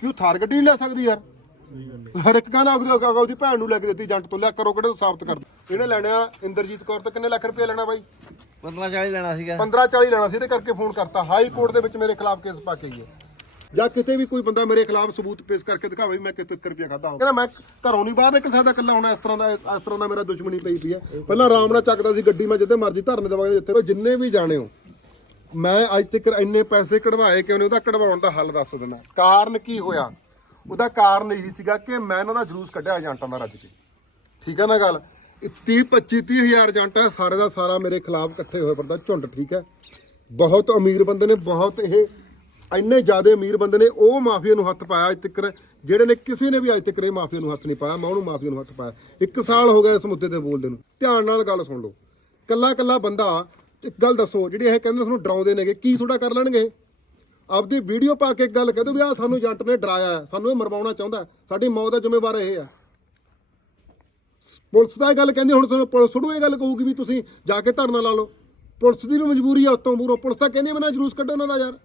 ਕਿ ਉਹ ਥਾਰ ਗੱਡੀ ਨਹੀਂ ਲੈ ਸਕਦੀ ਯਾਰ? ਹਰ ਇੱਕ ਕਹਿੰਦਾ ਅਗਦੀ ਉਹਦੀ ਭੈਣ ਨੂੰ ਲੈ ਕੇ ਦਿੱਤੀ ਏਜੰਟ ਤੋਂ ਲਿਆ ਕਰੋ ਕਿਹੜੇ ਤੋਂ ਸਾਬਤ ਕਰ। ਇਹਨੇ ਲੈਣਾ ਇੰਦਰਜੀਤ ਕੌਰ ਤੋਂ ਕਿੰਨੇ ਲੱਖ ਰੁਪਏ ਲੈਣਾ ਬਾਈ? 15 40 ਲੈਣਾ ਸੀਗਾ। 15 40 ਲੈਣਾ ਸੀ ਇਹਦੇ ਕਰਕੇ ਫੋਨ ਕਰਤਾ। ਹਾਈ ਕੋਰਟ ਦੇ ਵਿੱਚ ਮੇਰੇ ਖਿਲਾਫ ਕੇਸ ਪਾ ਕੇ ਗਈ ਹੈ। ਜਾਂ ਕਿਤੇ ਵੀ ਕੋਈ ਬੰਦਾ ਮੇਰੇ ਖਿਲਾਫ ਸਬੂਤ ਪੇਸ਼ ਕਰਕੇ ਦਿਖਾਵੇ ਵੀ ਮੈਂ ਕਿਤੇ 1 ਰੁਪਿਆ ਖਾਦਾ ਹੋਵੇ। ਕਹਿੰਦਾ ਮੈਂ ਘਰੋਂ ਨਹੀਂ ਬਾਹਰ ਨਿਕਲ ਸਕਦਾ ਇਕੱਲਾ ਹੁਣ ਇਸ ਤਰ੍ਹਾਂ ਦਾ ਇਸ ਤਰ੍ਹਾਂ ਦਾ ਮੇਰਾ ਦੁਸ਼ਮਣੀ ਪਈ ਪਈ ਹੈ। ਪਹਿਲਾਂ ਆਰਾਮ ਨਾਲ ਚੱਕਦਾ ਸੀ ਗੱਡੀ ਮੈਂ ਜਿੱਥੇ ਮਰਜ਼ੀ ਧਰਨੇ ਦੇਵਾਂਗੇ ਜਿੱਥੇ ਜਿੰਨੇ ਵੀ ਜਾਣੇ ਹੋ ਮੈਂ ਅੱਜ ਤੱਕ ਇੰਨੇ ਪੈਸੇ ਕਢਵਾਏ ਕਿ ਉਹਨੇ ਉਹਦਾ ਕਢਵਾਉਣ ਦਾ ਹੱਲ ਦੱਸ ਦਿੰਦਾ ਕਾਰਨ ਕੀ ਹੋਇਆ? ਉਹਦਾ ਕਾਰਨ ਇਹੀ ਸੀਗਾ ਕਿ ਮੈਂ ਇਹਨਾਂ ਦਾ ਜਲੂਸ ਕੱਢਿਆ ਏਜੰਟਾਂ ਦਾ ਰੱਜ ਕੇ। ਠੀਕ ਹੈ ਨਾ ਗੱਲ? 30 25 30 ਹਜ਼ਾਰ ਏਜੰਟ ਸਾਰੇ ਦਾ ਸਾਰਾ ਮੇਰੇ ਖਿਲਾਫ ਇਕੱਠੇ ਹੋਏ ਪਰਦਾ ਝੁੰਡ, ਠੀਕ ਹੈ? ਬਹੁਤ ਅਮੀਰ ਬੰਦੇ ਨੇ, ਬਹੁਤ ਇਹ ਇੰਨੇ ਜ਼ਿਆਦਾ ਅਮੀਰ ਬੰਦੇ ਨੇ, ਉਹ ਮਾਫੀਆ ਨੂੰ ਹੱਥ ਪਾਇਆ ਅੱਜ ਤੱਕ। ਜਿਹੜੇ ਨੇ ਕਿਸੇ ਨੇ ਵੀ ਅੱਜ ਤੱਕ ਇਹ ਮਾਫੀਆ ਨੂੰ ਹੱਥ ਨਹੀਂ ਪਾਇਆ, ਮੈਂ ਉਹਨੂੰ ਮਾਫੀਆ ਨੂੰ ਹੱਥ ਪਾਇਆ। ਇੱਕ ਸਾਲ ਹੋ ਗਿਆ ਇਸ ਮੁੱਦੇ ਤੇ ਬੋਲਦੇ ਨੂੰ। ਧਿਆਨ ਨਾਲ ਗੱਲ ਸੁਣ ਲਓ। ਕੱਲਾ ਕੱਲਾ ਬੰਦਾ ਇੱਕ ਗੱਲ ਦੱਸੋ, ਜਿਹੜੇ ਇਹ ਕਹਿੰਦੇ ਤੁਹਾਨੂੰ ਡਰਾਉਂਦੇ ਨੇਗੇ, ਕੀ ਤੁਹਾਡਾ ਕਰ ਲੈਣਗੇ? ਇਹ? ਆਪਦੀ ਵੀਡੀਓ ਪਾ ਕੇ ਇੱਕ ਗੱਲ ਕਹਿ ਦਿਓ ਵੀ ਆ ਸਾਨੂੰ ਏਜੰਟ ਨੇ ਡਰਾਇਆ ਸਾਨੂੰ ਇਹ ਮਰਵਾਉਣਾ ਚਾਹੁੰਦਾ ਸਾਡੀ ਮੌਤ ਦਾ ਜ਼ਿੰਮੇਵਾਰ ਇਹ ਹੈ। ਪੁਲਿਸ ਦਾ ਇਹ ਗੱਲ ਕਹਿੰਦੀ, ਹੁਣ ਤੁਹਾਨੂੰ ਪੁਲਿਸ ਨੂੰ ਇਹ ਗੱਲ ਕਹੂਗੀ ਵੀ ਤੁਸੀਂ ਜਾ ਕੇ ਧਰਨਾ ਲਾ ਲਓ। ਪੁਲਿਸ ਦੀ ਵੀ ਮਜਬੂਰੀ ਆ ਉਤੋਂ ਮੂਰੋਂ ਪੁਲਿਸ ਤਾਂ ਕਹਿੰਦੀ ਬਣਾ ਜਲੂਸ ਕੱਢੋ ਉਹਨਾਂ ਦਾ ਯਾਰ।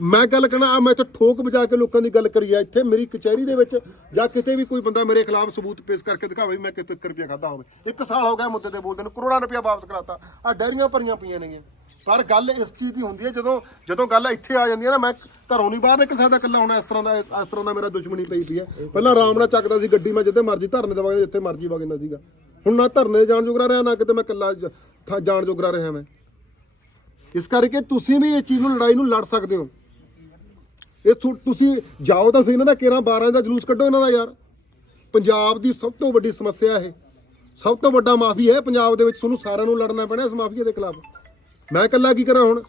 ਮੈਂ ਗੱਲ ਕਰਨਾ ਆ ਮੈਂ ਇੱਥੇ ਠੋਕ ਬਜਾ ਕੇ ਲੋਕਾਂ ਦੀ ਗੱਲ ਕਰੀ ਆ। ਇੱਥੇ ਮੇਰੀ ਕਚਹਿਰੀ ਦੇ ਵਿੱਚ ਜਾਂ ਕਿਤੇ ਵੀ ਕੋਈ ਬੰਦਾ ਮੇਰੇ ਖਿਲਾਫ ਸਬੂਤ ਪੇਸ਼ ਕਰਕੇ ਦਿਖਾਵੇ ਮੈਂ ਕਿਤੇ 1 ਰੁਪਿਆ ਖਾਦਾ ਹੋਵੇ। ਇੱਕ ਸਾਲ ਹੋ ਗਿਆ ਮੁੱਦੇ ਤੇ ਬੋਲਦੇ ਨੂੰ, ਕਰੋੜਾਂ ਰੁਪਇਆ ਵਾਪਸ ਕਰਾਤਾ। ਆ ਡੈਰੀਆਂ ਭਰੀਆਂ ਪਈਆਂ ਨੇਗੀਆਂ। ਪਰ ਗੱਲ ਇਸ ਚੀਜ਼ ਦੀ ਹੁੰਦੀ ਹੈ, ਜਦੋਂ ਜਦੋਂ ਗੱਲ ਇੱਥੇ ਆ ਜਾਂਦੀ ਹੈ ਨਾ, ਮੈਂ ਘਰੋਂ ਨਹੀਂ ਬਾਹਰ ਨਿਕਲ ਸਕਦਾ ਇਕੱਲਾ, ਹੁਣ ਇਸ ਤਰ੍ਹਾਂ ਦਾ, ਇਸ ਤਰ੍ਹਾਂ ਦਾ ਮੇਰਾ ਦੁਸ਼ਮਣੀ ਪਈ ਪਈ ਹੈ। ਪਹਿਲਾਂ ਆਰਾਮ ਨਾਲ ਚੱਕਦਾ ਸੀ ਗੱਡੀ, ਮੈਂ ਜਿੱਥੇ ਮਰਜ਼ੀ ਧਰਨੇ ਦੇਵਾਂਗੇ ਜਿੱਥੇ ਮਰਜ਼ੀ ਵਗਦਾ ਸੀਗਾ। ਹੁਣ ਨਾ ਧਰਨੇ ਜਾਣ ਜੋਗਰਾ ਰਿਹਾ, ਨਾ ਕਿਤੇ ਮੈਂ ਇਕੱਲਾ ਜ- ਜਾਣ ਜੋਗਰਾ ਰਿਹਾ ਮੈਂ। ਇਸ ਕਰਕੇ ਤੁਸੀਂ ਵੀ ਇਹ ਚੀਜ਼ ਨੂੰ, ਲੜਾਈ ਨੂੰ ਲੜ ਸਕਦੇ ਹੋ। ਇਹ ਤੁ- ਤੁਸੀਂ ਜਾਓ ਤਾਂ ਸਹੀ, ਇਹਨਾਂ ਦਾ ਕੇਰਾਂ 12 ਦਾ ਜਲੂਸ ਕੱਢੋ ਇਹਨਾਂ ਦਾ ਯਾਰ। ਪੰਜਾਬ ਦੀ ਸਭ ਤੋਂ ਵੱਡੀ ਸਮੱਸਿਆ ਇਹ। ਸਭ ਤੋਂ ਵੱਡਾ ਮਾਫੀ ਹੈ, ਪੰਜਾਬ ਦੇ ਵਿੱਚ ਤੁਹਾਨੂੰ ਸਾਰਿਆਂ ਨੂੰ ਲੜਨਾ ਪੈਣਾ ਇਸ ਮਾਫੀਆ ਦੇ ਖਿਲਾਫ। ਮੈਂ ਇਕੱਲਾ ਕੀ ਕਰਾਂ ਹੁਣ?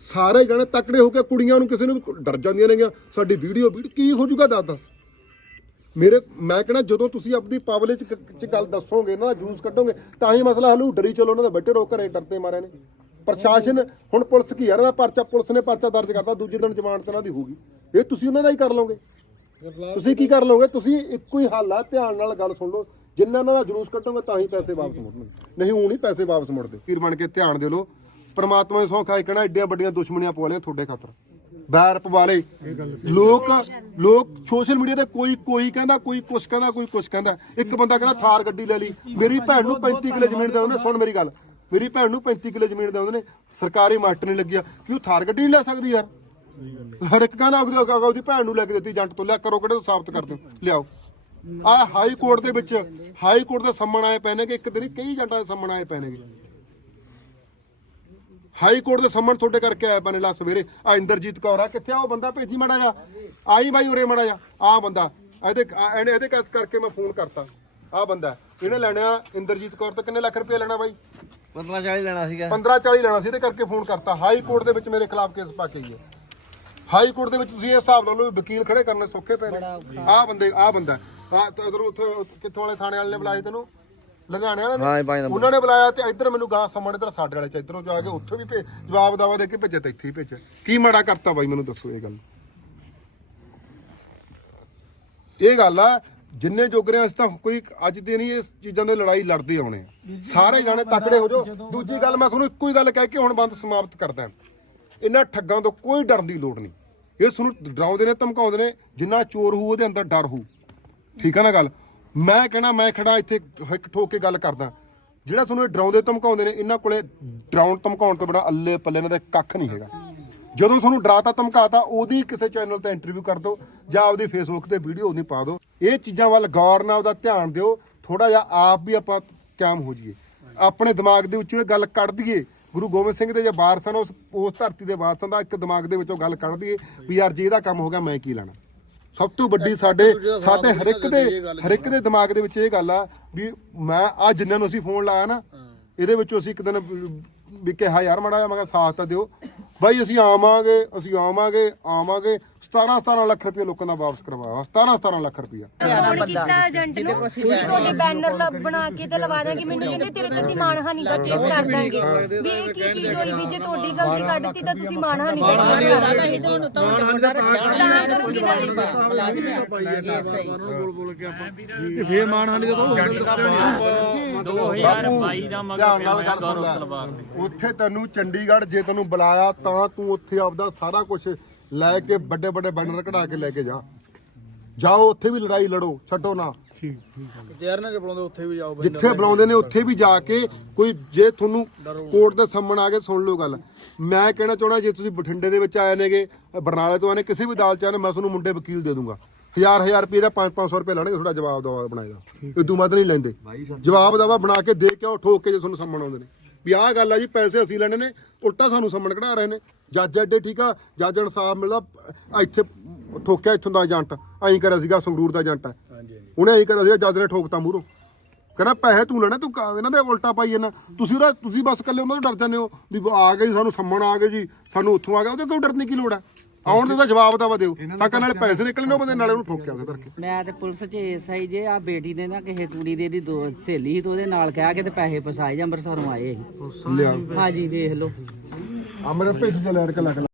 ਸਾਰੇ ਜਣੇ ਤਕੜੇ ਹੋ ਕੇ ਕੁੜੀਆਂ ਨੂੰ ਕਿਸੇ ਨੂੰ ਵੀ ਡਰ ਜਾਂਦੀਆਂ ਨੇਗੀਆਂ। ਸਾਡੀ ਵੀਡੀਓ ਵੀਡੀਓ ਕੀ ਹੋ ਜਾਊਗਾ ਦੱਸ ਦੱਸ। ਮੇਰੇ, ਮੈਂ ਕਹਿੰਦਾ ਜਦੋਂ ਤੁਸੀਂ ਆਪਣੀ ਪਬਲਿਕ ਚ ਗੱਲ ਦੱਸੋਗੇ ਨਾ ਜੂਸ ਕੱਢੋਗੇ, ਤਾਂ ਹੀ ਮਸਲਾ ਹੱਲ ਡਰੀ ਚਲੋ, ਉਹਨਾਂ ਦੇ ਬੈਠੇ ਰੋ ਘਰੇ ਡਰਦੇ ਮਾਰੇ ਨੇ। ਪ੍ਰਸ਼ਾਸਨ ਹੁਣ ਪੁਲਿਸ ਕੀ ਯਾਰ ਦਾ ਪਰਚਾ ਪੁਲਿਸ ਨੇ ਪਰਚਾ ਦਰਜ ਕਰਤਾ, ਦੂਜੇ ਦਿਨ ਜ਼ਮਾਨਤ ਇਹਨਾਂ ਦੀ ਹੋਊਗੀ। ਇਹ ਤੁਸੀਂ ਉਹਨਾਂ ਦਾ ਹੀ ਕਰ ਲਓਗੇ। ਤੁਸੀਂ ਕੀ ਕਰ ਲਓਗੇ? ਤੁਸੀਂ ਇੱਕੋ ਹੀ ਹੱਲ ਆ, ਧਿਆਨ ਨਾਲ ਗੱਲ ਸੁਣ ਲਓ। ਜਿੰਨਾ ਇਹਨਾਂ ਦਾ ਜਲੂਸ ਕੱਢੋਗੇ, ਤਾਂ ਹੀ ਪੈਸੇ ਵਾਪਸ ਮੁੜਨਗੇ। ਨਹੀਂ ਉਹ ਨਹੀਂ ਪੈਸੇ ਵਾਪਸ ਮੁੜਦੇ। ਵੀਰ ਬਣ ਕੇ ਧਿਆਨ ਦੇ ਲਓ। ਪ੍ਰਮਾਤਮਾ ਦੀ ਸੌਂ ਖਾਏ ਕਹਿਣਾ ਐਡੀਆਂ ਵੱਡੀਆਂ ਦੁਸ਼ਮਣੀਆਂ ਪਵਾ ਲਿਆ ਤੁਹਾਡੇ ਖਾਤਰ। ਬੈਰ ਪਵਾ ਲਏ ਲੋਕ ਲੋਕ ਸੋਸ਼ਲ ਮੀਡੀਆ ਤੇ ਕੋਈ ਕੋਈ ਕਹਿੰਦਾ, ਕੋਈ ਕੁਛ ਕਹਿੰਦਾ, ਕੋਈ ਕੁਛ ਕਹਿੰਦਾ। ਇੱਕ ਬੰਦਾ ਕਹਿੰਦਾ, ਥਾਰ ਗੱਡੀ ਲੈ ਲਈ। ਮੇਰੀ ਭੈਣ ਨੂੰ 35 ਕਿੱਲੇ ਜ਼ਮੀਨ ਦੇ ਉਹਨੇ ਸੁਣ ਮੇਰੀ ਗੱਲ। ਮੇਰੀ ਭੈਣ ਨੂੰ 35 ਕਿੱਲੇ ਜ਼ਮੀਨ ਦੇ ਨੇ, ਸਰਕਾਰੀ ਮਾਸਟਰ ਨਹੀਂ ਲੱਗਿਆ। ਕਿ ਉਹ ਥਾਰ ਗੱਡੀ ਨਹੀਂ ਲੈ ਸਕਦੀ ਯਾਰ? ਹਰ ਇੱਕ ਕਹਿੰਦਾ ਉਹਦੀ ਭੈਣ ਨੂੰ ਲੈ ਕੇ ਦਿੱਤੀ ਏਜੰਟ ਤੋਂ ਲਿਆ ਕਰੋ, ਕਿਹੜੇ ਤੋਂ ਸਾਬਤ ਕਰ ਲਿਆਓ। ਆ ਹਾਈ ਕੋਰਟ ਦੇ ਵਿੱਚ, ਹਾਈ ਕੋਰਟ ਦੇ ਸੰਮਣ ਆਏ ਪਏ ਕਿ ਇੱਕ ਦਿਨ ਕਈ ਏਜੰਟਾਂ ਦੇ ਸੰਮਣ ਆਏ ਪਏ ਹਾਈ ਕੋਰਟ ਦੇ ਸੰਮਣ ਤੁਹਾਡੇ ਕਰਕੇ ਆਇਆ ਪਏ ਲਾ ਸਵੇਰੇ। ਆ ਇੰਦਰਜੀਤ ਕੌਰ ਆ, ਕਿੱਥੇ ਆ ਉਹ ਬੰਦਾ? ਭੇਜੀ ਮੜਾ ਜਾ ਆਈ ਬਾਈ ਉਰੇ ਮੜਾ ਜਾ ਆ ਬੰਦਾ। ਇਹਦੇ ਇਹਨੇ ਇਹਦੇ ਕਰਕੇ ਮੈਂ ਫੋਨ ਕਰਤਾ। ਆ ਬੰਦਾ। ਇਹਨੇ ਲੈਣਾ ਇੰਦਰਜੀਤ ਕੌਰ ਤੋਂ ਕਿੰਨੇ ਲੱਖ ਰੁਪਏ ਲੈਣਾ ਬਾਈ? 15 40 ਲੈਣਾ ਸੀਗਾ। 15 40 ਲੈਣਾ ਸੀ ਇਹਦੇ ਕਰਕੇ ਫੋਨ ਕਰਤਾ। ਹਾਈ ਕੋਰਟ ਦੇ ਵਿੱਚ ਮੇਰੇ ਖਿਲਾਫ ਕੇਸ ਪਾ ਕੇ ਹੈ। ਹਾਈ ਕੋਰਟ ਦੇ ਵਿੱਚ ਤੁਸੀਂ ਇਹ ਹਿਸਾਬ ਲਾ ਲਓ ਵੀ ਵਕੀਲ ਖੜੇ ਕਰਨੇ ਸੌਖੇ ਪਏ ਨੇ। ਆਹ ਬੰਦੇ ਆਹ ਬੰਦਾ ਆ ਇਧਰ ਉੱਥੇ ਕਿੱਥੋਂ ਵਾਲੇ ਥਾਣੇ ਵਾਲੇ ਨੇ ਬੁਲਾਏ ਤੈਨੂੰ? ਲੁਧਿਆਣੇ ਵਾਲੇ ਨੇ? ਹਾਂ ਇਹ ਨੰਬਰ। ਉਹਨਾਂ ਨੇ ਬੁਲਾਇਆ ਤੇ ਇੱਧਰ ਮੈਨੂੰ ਗਾਂ ਸਮਣ ਇੱਧਰ ਸਾਡੇ ਵਾਲੇ ਚ ਇੱਧਰੋਂ ਜਾ ਕੇ ਉੱਥੋਂ ਵੀ ਭੇ- ਜਵਾਬ ਦਾਵਾ ਦੇ ਕੇ ਭੇਜਿਆ ਤੇ ਇੱਥੇ ਹੀ ਭੇਜਿਆ। ਕੀ ਮਾੜਾ ਕਰਤਾ ਬਾਈ ਮੈਨੂੰ ਦੱਸੋ ਇਹ ਗੱਲ। ਇਹ ਗੱਲ ਆ ਜਿੰਨੇ ਜੋਗ ਰਹੇ ਅਸੀਂ ਤਾਂ ਕੋਈ ਅੱਜ ਦੇ ਨਹੀਂ, ਇਸ ਚੀਜ਼ਾਂ ਦੇ ਲੜਾਈ ਲੜਦੇ ਆਉਣੇ ਸਾਰੇ ਜਾਣੇ ਤਕੜੇ ਹੋ ਜਾਓ। ਦੂਜੀ ਗੱਲ ਮੈਂ ਤੁਹਾਨੂੰ ਇੱਕੋ ਹੀ ਗੱਲ ਕਹਿ ਕੇ ਹੁਣ ਬੰਦ ਸਮਾਪਤ ਕਰਦਾ ਇਹਨਾਂ ਠੱਗਾਂ ਤੋਂ ਕੋਈ ਡਰਨ ਦੀ ਲੋੜ ਨਹੀਂ। ਇਹ ਤੁਹਾਨੂੰ ਡਰਾਉਂਦੇ ਨੇ, ਧਮਕਾਉਂਦੇ ਨੇ, ਜਿੰਨਾ ਚੋਰ ਹੋਊ, ਉਹਦੇ ਅੰਦਰ ਡਰ ਹੋਊ। ਠੀਕ ਆ ਨਾ ਗੱਲ? ਮੈਂ ਕਹਿਣਾ, ਮੈਂ ਖੜਾ ਇੱਥੇ ਇੱਕ ਠੋਕ ਕੇ ਗੱਲ ਕਰਦਾ। ਜਿਹੜਾ ਤੁਹਾਨੂੰ ਇਹ ਡਰਾਉਂਦੇ, ਧਮਕਾਉਂਦੇ ਨੇ, ਇਹਨਾਂ ਕੋਲੇ ਡਰਾਉਣ, ਧਮਕਾਉਣ ਤੋਂ ਬਿਨਾ ਅੱਲੇ ਪੱਲੇ ਇਹਨਾਂ ਦਾ ਕੱਖ ਨਹੀਂ ਹੈਗਾ। ਜਦੋਂ ਤੁਹਾਨੂੰ ਡਰਾਤਾ, ਧਮਕਾਤਾ, ਉਹਦੀ ਕਿਸੇ ਚੈਨਲ ਤੇ ਇੰਟਰਵਿਊ ਕਰ ਦਿਓ ਜਾਂ ਆਪਦੀ ਫੇਸਬੁੱਕ ਤੇ ਵੀਡੀਓ ਉਹਦੀ ਪਾ ਦਿਓ। ਇਹ ਚੀਜ਼ਾਂ ਵੱਲ ਗੌਰ ਨਾਲ ਉਹਦਾ ਧਿਆਨ ਦਿਓ ਥੋੜਾ ਜਿਹਾ ਆਪ ਵੀ ਆਪਾਂ ਕਾਇਮ ਹੋ ਜਾਈਏ। ਆਪਣੇ ਦਿਮਾਗ ਦੇ ਵਿੱਚੋਂ ਇਹ ਗੱਲ ਕੱਢ ਦਈਏ ਗੁਰੂ ਗੋਬਿੰਦ ਸਿੰਘ ਦੇ ਜੇ ਵਾਰਸਾਂ ਉਸ ਉਸ ਧਰਤੀ ਦੇ ਵਾਰਸਾਂ ਦਾ ਇੱਕ ਦਿਮਾਗ ਦੇ ਵਿੱਚੋਂ ਗੱਲ ਕੱਢ ਦਈਏ ਵੀ ਯਾਰ ਜੇ ਇਹਦਾ ਕੰਮ ਹੋ ਗਿਆ ਮੈਂ ਕੀ ਲੈਣਾ? ਸਭ ਤੋਂ ਵੱਡੀ ਸਾਡੇ ਸਾਡੇ ਹਰ ਇੱਕ ਦੇ ਹਰ ਇੱਕ ਦੇ ਦਿਮਾਗ ਦੇ ਵਿੱਚ ਇਹ ਗੱਲ ਆ ਵੀ ਮੈਂ ਆ ਜਿੰਨਾਂ ਨੂੰ ਅਸੀਂ ਫੋਨ ਲਾਇਆ ਨਾ ਇਹਦੇ ਵਿੱਚੋਂ ਅਸੀਂ ਇੱਕ ਦਿਨ ਵੀ ਕਿਹਾ ਯਾਰ ਮਾੜਾ ਮੈਂ ਕਿਹਾ ਸਾਥ ਤਾਂ ਦਿਓ। ਬਾਈ ਅਸੀਂ ਆਵਾਂਗੇ ਅਸੀਂ ਆਵਾਂਗੇ ਆਵਾਂਗੇ 17 17 ਲੱਖ ਰੁਪਏ ਲੋਕਾਂ ਦਾ ਵਾਪਸ ਕਰਵਾਇਆ 17 17 ਲੱਖ ਰੁਪਏ ਫੋਨ ਕੀਤਾ ਏਜੰਟ ਨੂੰ ਤੁਹਾਡੇ ਬੈਨਰ ਲ- ਬਣਾ ਕੇ ਤੇ ਲਵਾ ਦਾਂਗੇ ਮੈਨੂੰ ਕਹਿੰਦੇ ਤੇਰੇ ਤੇ ਅਸੀਂ ਮਾਨਹਾਨੀ ਦਾ ਕੇਸ ਕਰ ਦਾਂਗੇ ਵੀ ਇਹ ਕੀ ਚੀਜ਼ ਹੋਈ ਵੀ ਜੇ ਤੁਹਾਡੀ ਗਲਤੀ ਕੱਢਤੀ ਤਾਂ ਤੁਸੀਂ ਮਾਨਹਾਨੀ ਦਾ ਕੇਸ ਕਰ ਦਾਂਗੇ ਤਾਂ ਕਰੂਗੀ ਨਾ ਵੀ ਬੋਲ ਬੋਲ ਕੇ ਆਪਾਂ ਇਹ ਫੇਰ ਮਾਨਹਾਨੀ ਦਾ ਤਾਂ 2022 ਦਾ ਮਗਰ ਧਿਆਨ ਪਿਆ ਨਾਲ ਹੋਇਆ ਗੱਲ ਗੌਰਵ ਸੁਣ ਤਲਵਾਰ ਲੈ। ਉੱਥੇ ਤੈਨੂੰ ਚੰਡੀਗੜ੍ਹ ਜੇ ਤੈਨੂੰ ਬੁਲਾਇਆ ਤਾਂ ਤੂੰ ਉੱਥੇ ਆਪਦਾ ਸਾਰਾ ਕੁਝ ਲੈ ਕੇ ਵੱਡੇ ਵੱਡੇ ਬੈਨਰ ਕਢਾ ਕੇ ਲੈ ਕੇ ਜਾ। ਜਾਓ ਉੱਥੇ ਵੀ ਲੜਾਈ ਲੜੋ ਛੱਡੋ ਨਾ। ਕਚਹਿਰੀਆਂ ਚ ਬੁਲਾਉਂਦੇ ਉੱਥੇ ਵੀ ਜਾਓ ਜਿੱਥੇ ਬੁਲਾਉਂਦੇ ਨੇ ਉੱਥੇ ਵੀ ਜਾ ਕੇ ਕੋਈ ਜੇ ਤੁਹਾਨੂੰ ਕੋਰਟ ਦੇ ਸਾਹਮਣ ਆ ਕੇ ਸੁਣ ਲਓ ਗੱਲ। ਮੈਂ ਕਹਿਣਾ ਚਾਹਣਾ ਜੇ ਤੁਸੀਂ ਬਠਿੰਡੇ ਦੇ ਵਿੱਚ ਆਏ ਨੇਗੇ ਬਰਨਾਲੇ ਤੋਂ ਆਏ ਨੇ ਕਿਸੇ ਵੀ ਦਾਲ ਚ ਆਏ ਨੇ ਮੈਂ ਤੁਹਾਨੂੰ ਮੁੰਡੇ ਵਕੀਲ ਦੇ ਦੂੰਗਾ। ਹਜ਼ਾਰ ਹਜ਼ਾਰ ਰੁਪਏ ਦਾ 5-500 ਰੁਪਏ ਲੈਣਗੇ ਤੁਹਾਡਾ ਜਵਾਬ ਦਵਾ ਬਣਾਏਗਾ। ਇਦੋਂ ਵੱਧ ਨਹੀਂ ਲੈਂਦੇ। ਜਵਾਬ ਦਵਾ ਬਣਾ ਕੇ ਦੇ ਕੇ ਆਓ ਠੋਕ ਕੇ ਜੇ ਤੁਹਾਨੂੰ ਸਾਹਮਣ ਆਉਂਦੇ ਨੇ। ਵੀ ਆਹ ਗੱਲ ਆ ਜੀ ਪੈਸੇ ਅਸੀਂ ਲੈਣੇ ਨੇ ਉਲਟਾ ਸਾਨੂੰ ਸਾਹਮਣ ਕਢਾ ਰਹੇ ਨੇ। ਜੱਜ ਐਡੇ ਠੀਕ ਆ ਜੱਜ ਇਨਸਾਫ ਮਿਲਦਾ ਇੱਥੇ ਠੋਕਿਆ ਇੱਥੋਂ ਦਾ ਏਜੰਟ ਐਂ ਕਰਿਆ ਸੀਗਾ ਸੰਗਰੂਰ ਦਾ ਏਜੰਟ। ਹੈ ਉਹਨੇ ਐਂ ਕਰਿਆ ਸੀਗਾ ਜੱਜ ਨੇ ਠੋਕਤਾ ਮੂਹਰੋਂ। ਕਹਿੰਦਾ ਪੈਸੇ ਤੂੰ ਲੈਣਾ ਤੂੰ ਕਾ- ਇਹਨਾਂ ਦੇ ਉਲਟਾ ਪਾਈ ਜਾਂਦਾ। ਤੁਸੀਂ ਉਹਦਾ ਤੁਸੀਂ ਬਸ ਇਕੱਲੇ ਉਹਨਾਂ ਤੋਂ ਡਰ ਜਾਂਦੇ ਹੋ ਵੀ ਆ ਗਏ ਜੀ, ਸਾਨੂੰ ਸੰਮਣ ਆ ਗਏ ਜੀ ਸਾਨੂੰ ਉੱਥੋਂ ਆ ਗਿਆ ਉਹਦੇ ਕੋਈ ਡਰਨ ਦੀ ਕੀ ਲੋੜ ਹੈ ਆਉਣ ਦੇ ਉਹਦਾ ਜਵਾਬ ਤਾਂ ਦਿਓ ਤਾਂ ਕਿ ਨਾਲੇ ਪੈਸੇ ਨਿਕਲਣੇ ਉਹ ਬੰਦੇ ਨਾਲੇ ਉਹਨੂੰ ਠੋਕਿਆ ਉਹਦੇ ਕਰਕੇ। ਮੈਂ ਤੇ ਪੁਲਿਸ 'ਚ ਐਸਆਈ ਜੇ ਆ ਬੇਟੀ ਨੇ ਨਾ ਕਿਸੇ ਕੁੜੀ ਦੇ ਦੀ ਦੋ ਸਹੇਲੀ ਸੀ ਤੇ ਉਹਦੇ ਨਾਲ ਕਹਿ ਕੇ ਤੇ ਪੈਸੇ ਫਸਾਏ ਜਾਂ ਅੰਮ੍ਰਿਤਸਰੋਂ ਆਏ ਸੀ। ਲਿਆ ਹਾਂਜੀ ਦੇਖ ਲਓ। ਆ ਮੇਰੇ ਭੇਜ ਦੇ ਲੈਣ ਕੇ ਲੱਗ